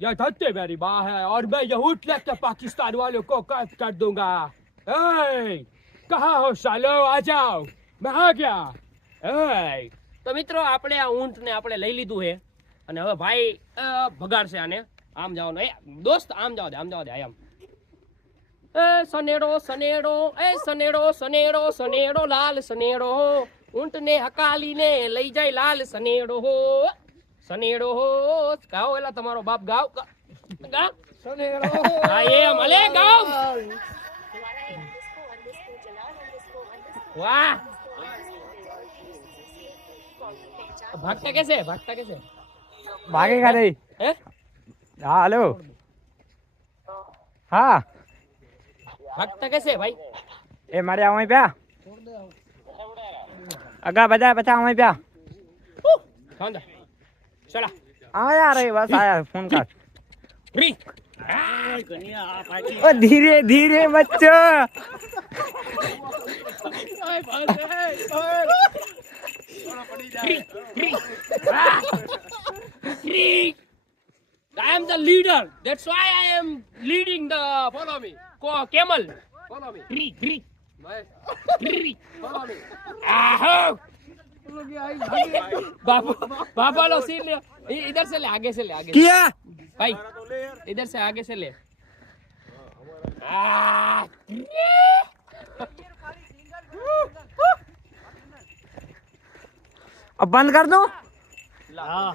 ये धत्ते मेरी माँ है और मैं ये ऊँट लेके पाकिस्तान वालों को कैद कर दूंगा। कहाँ हो सालो, आ जाओ, मैं आ गया। तो મિત્રો આપણે આ ઊંટને આપણે લઈ લીધું છે અને હવે ભાઈ ભગાડશે આને। આમ જાવ ને દોસ્ત, આમ જાવ દે આમ। સનેડો સનેડો સનેડો સનેડો સનેડો લાલ સનેડો ઊંટને હકાલીને લઈ જાય લાલ સનેડો સનેડો ગાઓ એલા તમારો બાપ ગાવ ગા સનેડો હા એમ અલે ગાવ વાહ भागता कैसे भागेगा नहीं है? हाँ हेलो हाँ भागता कैसे भाई? ए मारे वहीं पे अगा बजा बचा वहीं पे चला आया रे बस आया फोन कर फ्री ओ धीरे धीरे बच्चों Free. I am the leader. That's why I am leading the. Follow me. Camel. Follow me. Free. Follow me. Baba low scene ले, इधर से ले, आगे से ले, आगे किया भाई, इधर से आगे से ले। अब बंद कर दो। हाँ